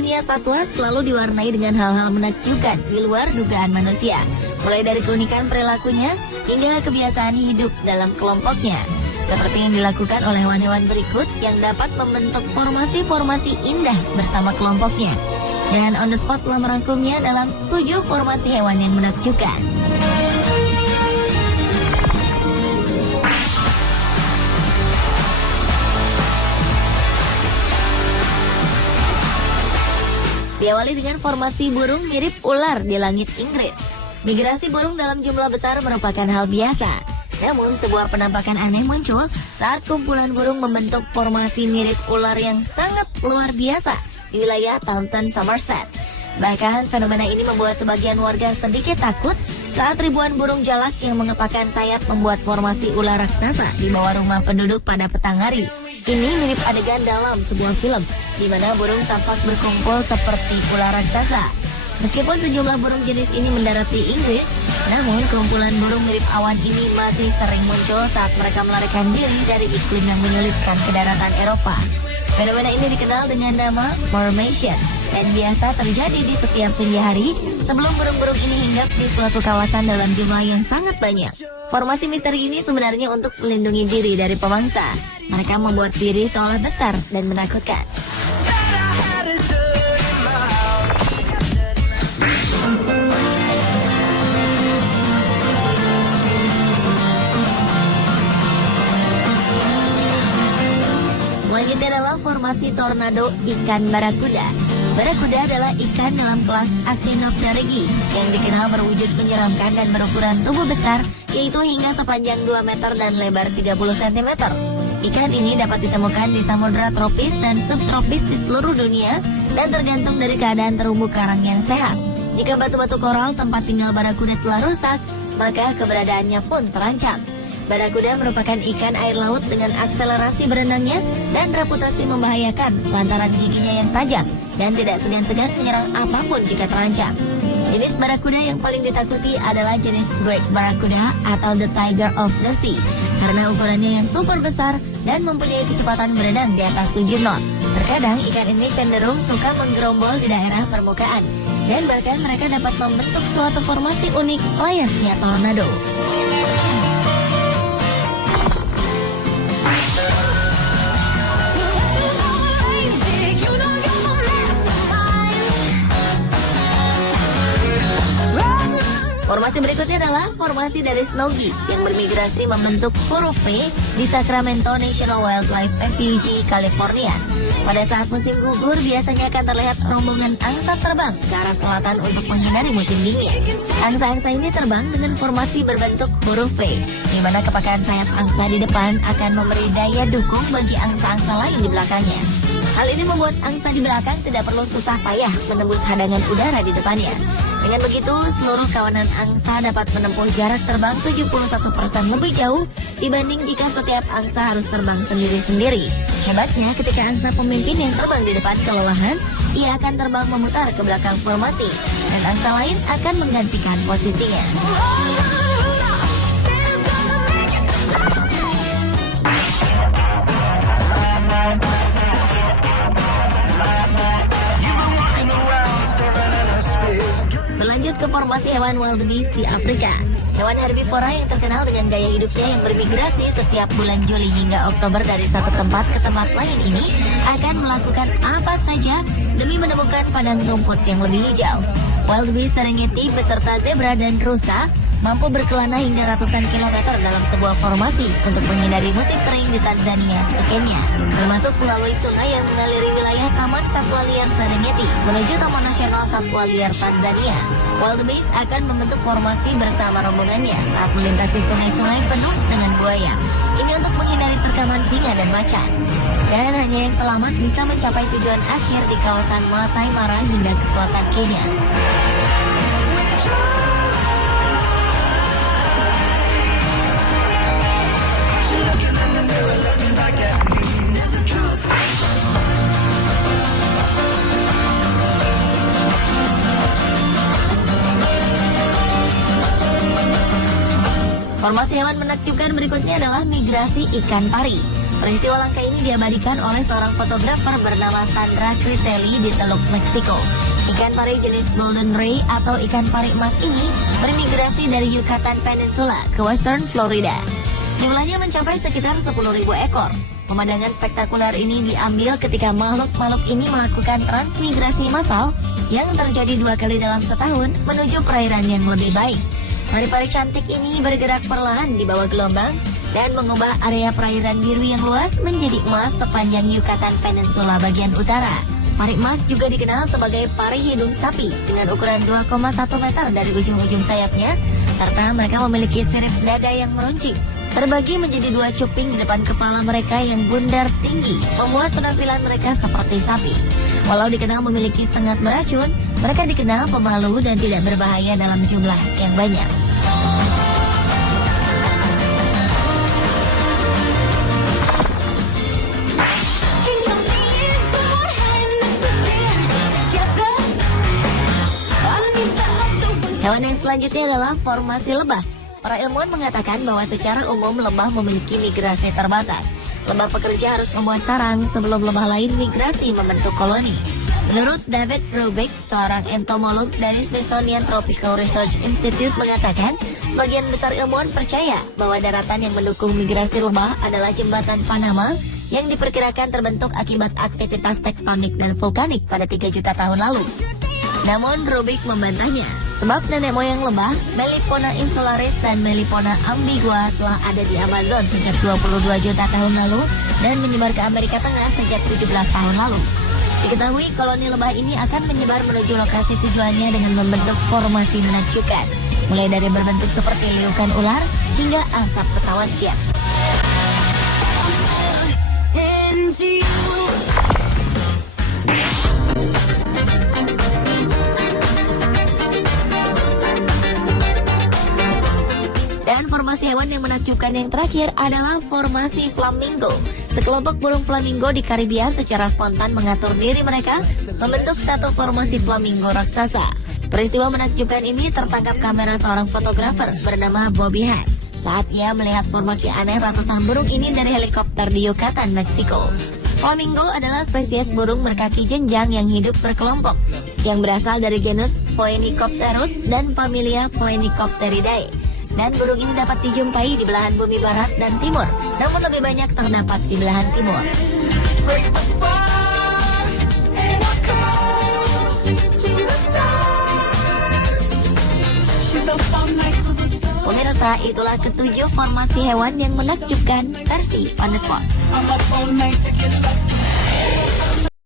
dunia satwa selalu diwarnai dengan hal-hal menakjubkan di luar dugaan manusia. Mulai dari keunikan perilakunya hingga kebiasaan hidup dalam kelompoknya. Seperti yang dilakukan oleh hewan-hewan berikut yang dapat membentuk formasi-formasi indah bersama kelompoknya. Dan On The Spot telah merangkumnya dalam 7 formasi hewan yang menakjubkan. Diawali dengan formasi burung mirip ular di langit Inggris. Migrasi burung dalam jumlah besar merupakan hal biasa. Namun sebuah penampakan aneh muncul saat kumpulan burung membentuk formasi mirip ular yang sangat luar biasa di wilayah Taunton, Somerset. Bahkan fenomena ini membuat sebagian warga sedikit takut saat ribuan burung jalak yang mengepakkan sayap membuat formasi ular raksasa di bawah rumah penduduk pada petang hari. Ini mirip adegan dalam sebuah film di mana burung tampak berkumpul seperti ular raksasa. Meskipun sejumlah burung jenis ini mendarat di Inggris, namun kumpulan burung mirip awan ini masih sering muncul saat mereka melarikan diri dari iklim yang menyulitkan ke daratan Eropa. Fenomena ini dikenal dengan nama formation dan biasa terjadi di setiap senja hari sebelum burung-burung ini hinggap di suatu kawasan dalam jumlah yang sangat banyak. Formasi misteri ini sebenarnya untuk melindungi diri dari pemangsa. Mereka membuat diri seolah besar dan menakutkan. Selanjutnya adalah formasi tornado ikan barakuda. Barakuda adalah ikan dalam kelas Actinopterygii yang dikenal berwujud menyeramkan dan berukuran tubuh besar, yaitu hingga sepanjang 2 meter dan lebar 30 cm. Ikan ini dapat ditemukan di samudera tropis dan subtropis di seluruh dunia dan tergantung dari keadaan terumbu karang yang sehat. Jika batu-batu koral tempat tinggal barakuda telah rusak, maka keberadaannya pun terancam. Barakuda merupakan ikan air laut dengan akselerasi berenangnya dan reputasi membahayakan lantaran giginya yang tajam dan tidak segan-segan menyerang apapun jika terancam. Jenis barakuda yang paling ditakuti adalah jenis Great Barracuda atau The Tiger of the Sea karena ukurannya yang super besar dan mempunyai kecepatan berenang di atas 7 knot. Terkadang ikan ini cenderung suka menggerombol di daerah permukaan dan bahkan mereka dapat membentuk suatu formasi unik layaknya tornado. Formasi berikutnya adalah formasi dari snow geese yang bermigrasi membentuk huruf V di Sacramento National Wildlife Refuge, California. Pada saat musim gugur, biasanya akan terlihat rombongan angsa terbang ke arah selatan untuk menghindari musim dingin. Angsa-angsa ini terbang dengan formasi berbentuk huruf V, di mana kepakaan sayap angsa di depan akan memberi daya dukung bagi angsa-angsa lain di belakangnya. Hal ini membuat angsa di belakang tidak perlu susah payah menembus hadangan udara di depannya. Dengan begitu, seluruh kawanan angsa dapat menempuh jarak terbang 71% lebih jauh dibanding jika setiap angsa harus terbang sendiri-sendiri. Hebatnya, ketika angsa pemimpin yang terbang di depan kelelahan, ia akan terbang memutar ke belakang formasi, dan angsa lain akan menggantikan posisinya. Berlanjut ke formasi hewan wildebeest di Afrika. Hewan herbivora yang terkenal dengan gaya hidupnya yang bermigrasi setiap bulan Juli hingga Oktober dari satu tempat ke tempat lain ini akan melakukan apa saja demi menemukan padang rumput yang lebih hijau. Wildebeest Serengeti beserta zebra dan rusa mampu berkelana hingga ratusan kilometer dalam sebuah formasi untuk menghindari musim kering di Tanzania ke Kenya, termasuk melalui sungai yang mengaliri wilayah Taman Satwa Liar Serengeti menuju Taman Nasional Satwa Liar Tanzania. Wildebeest akan membentuk formasi bersama rombongannya saat melintasi sungai-sungai penuh dengan buaya. Ini untuk menghindari terkaman singa dan macan. Dan hanya yang selamat bisa mencapai tujuan akhir di kawasan Masai Mara hingga ke selatan Kenya. Formasi hewan menakjubkan berikutnya adalah migrasi ikan pari. Peristiwa langka ini diabadikan oleh seorang fotografer bernama Sandra Critelli di Teluk Meksiko. Ikan pari jenis Golden Ray atau ikan pari emas ini bermigrasi dari Yucatan Peninsula ke Western Florida. Jumlahnya mencapai sekitar 10.000 ekor. Pemandangan spektakuler ini diambil ketika makhluk-makhluk ini melakukan transmigrasi massal yang terjadi 2 kali dalam setahun menuju perairan yang lebih baik. Pari-pari cantik ini bergerak perlahan di bawah gelombang dan mengubah area perairan biru yang luas menjadi emas sepanjang Yucatan Peninsula bagian utara. Pari emas juga dikenal sebagai pari hidung sapi dengan ukuran 2,1 meter dari ujung-ujung sayapnya, serta mereka memiliki sirip dada yang meruncing. Terbagi menjadi 2 cuping di depan kepala mereka yang bundar tinggi, membuat penampilan mereka seperti sapi. Walau dikenal memiliki sengat beracun, mereka dikenal pemalu dan tidak berbahaya dalam jumlah yang banyak. Hewan yang selanjutnya adalah formasi lebah. Para ilmuwan mengatakan bahwa secara umum lebah memiliki migrasi terbatas. Lebah pekerja harus membuat sarang sebelum lebah lain migrasi membentuk koloni. Menurut David Robick, seorang entomolog dari Smithsonian Tropical Research Institute mengatakan, sebagian besar ilmuwan percaya bahwa daratan yang mendukung migrasi lebah adalah jembatan Panama yang diperkirakan terbentuk akibat aktivitas tektonik dan vulkanik pada 3 juta tahun lalu. Namun Robick membantahnya, sebab nenek moyang lebah, Melipona insularis dan Melipona ambigua telah ada di Amazon sejak 22 juta tahun lalu dan menyebar ke Amerika Tengah sejak 17 tahun lalu. Diketahui koloni lebah ini akan menyebar menuju lokasi tujuannya dengan membentuk formasi menakjubkan, mulai dari berbentuk seperti liukan ular hingga asap pesawat jet. Dan formasi hewan yang menakjubkan yang terakhir adalah formasi flamingo. Sekelompok burung flamingo di Karibia secara spontan mengatur diri mereka membentuk satu formasi flamingo raksasa. Peristiwa menakjubkan ini tertangkap kamera seorang fotografer bernama Bobby Hass saat ia melihat formasi aneh ratusan burung ini dari helikopter di Yucatan, Meksiko. Flamingo adalah spesies burung berkaki jenjang yang hidup berkelompok, yang berasal dari genus Phoenicopterus dan familia Phoenicopteridae. Dan burung ini dapat dijumpai di belahan bumi barat dan timur, namun lebih banyak terdapat di belahan timur. Pemirsa, itulah ketujuh formasi hewan yang menakjubkan versi On The Spot.